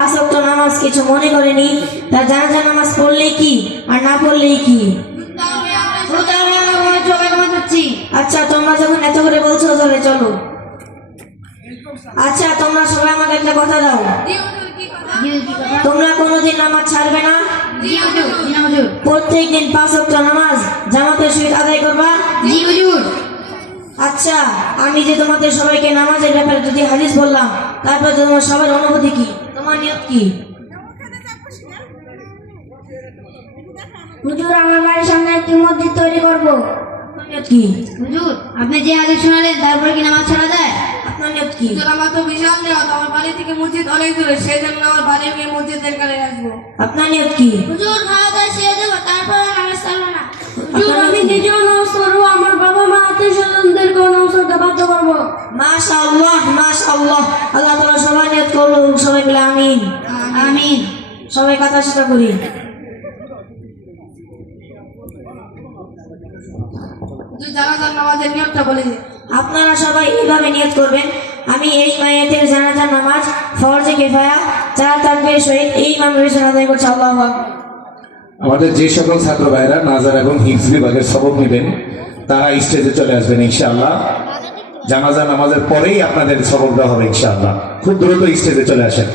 পাঁচ ওয়াক্ত নামাজ কিছু মনে করেনি, তার জানাজা নামাজ পড়লেই কি আর না পড়লেই কি? আচ্ছা, তোমরা যখন এত করে বলছো তাহলে চলো। আচ্ছা, তোমরা সবাই আমাকে একটা কথা দাও, তোমরা কোনোদিন নামাজ ছাড়বে না? প্রত্যেক দিন পাঁচ ওয়াক্ত নামাজ জামাতের সহিত আদায় করবা? আচ্ছা, আমি যে তোমাদের সবাইকে নামাজের ব্যাপারে যদি হাদিস বললাম, তারপর তোমার সবার অনুভূতি কি, তোমার নিয়ত কি? হুজুর, আমার বাড়ির সামনে একটি মসজিদ তৈরি করব। নিয়ত কি? হুজুর, আপনি যে হাদিস শোনালেন তারপরে কি নামাজ ছাড়া যায়? আপনার নিয়ত কি? আমার তো বিশাল নিয়ত, আমার বাড়ি থেকে মসজিদ অনেক দূরে, সেই জন্য আমার বাড়ি গিয়ে মসজিদের কাছে আসবো। আপনার নিয়ত কি? হুজুর, খাওয়া দাওয়া সেরে দেবো, তারপরে নামাজ ছাড়বো না। হুজুর, আমি নিজেও নামাজ পড়বো, আমার বাবা মা আত্মীয় স্বজনদেরকেও নামাজ পড়তে বাধ্য করবো। মাশাআল্লাহ, মাশাআল্লাহ। আল্লাহ তাআলা সবাই নিয়ত করলো, সবাই মিলে আমিন। আমিন। সবাই কথা সেটা করি। জানাজার নামাজের নিয়তটা বলে দিই। আপনারা সবাই এইভাবে নিয়ত করবেন, আমি এই মাইয়াতের জানাজার নামাজ ফরজে কিফায়া 4 তাকবীরের সহিত এই ইমামের পিছনে আদায় করছে। আল্লাহু আকবার। আমাদের যে সকল ছাত্র ভাইরা নাজার এবং হিফজ বিভাগের সবক নেবেন তারা স্টেজে চলে আসবেন ইনশাআল্লাহ। জানাজা নামাজের পরেই আপনাদের সবক দেওয়া হবে ইনশাআল্লাহ। খুব দ্রুত স্টেজে চলে আসেন।